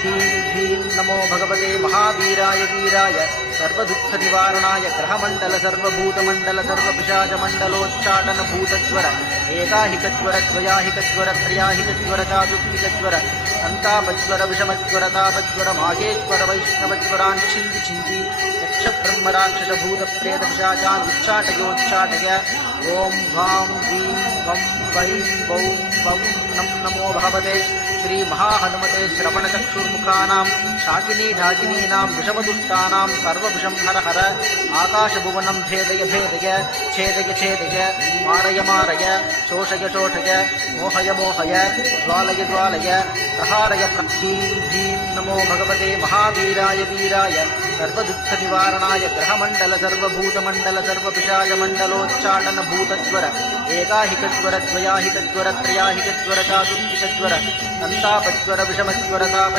ह्रीं ह्रीं नमो भगवते महावीराय वीराय सर्वदुःखनिवारणाय ग्रहमण्डल सर्वभूतमण्डल सर्वपिशाचमण्डलोच्चाटन भूतज्वर एकाहिकज्वर द्वयाहिकज्वर त्रयाहिकज्वर चातुर्हिकज्वर संतापज्वर विषमज्वर तापज्वर माहेश्वर वैष्णवज्वरान् छिन्ति छिन्ति यक्षब्रह्मराक्षसभूतप्रेतपिशाचान् उच्चाटयोच्चाटय ॐ भां ह्रीं वं वै वौ वं नमो भगवते श्रीमहाहनुमते श्रवणचक्षुर्मुखानां शाकिनीढाकिनीनां विषमदुष्टानां सर्वविषं हर हर आकाशभुवनं भेदय भेदय छेदय छेदय मारय मारय शोषय शोषय मोहय मोहय ज्वालय ज्वालय प्रहारय ह्रीं ह्रीं नमो भगवते महावीराय वीराय सर्वदुःखनिवारणाय ग्रहमण्डल सर्वभूतमण्डल सर्वपिशाचमण्डलोच्चाटन भूतज्वर एकाहिकज्वर द्वयाहिकज्वर त्रयाहिकज्वर चातुर्हिकज्वर संतापज्वर विषमज्वर ताप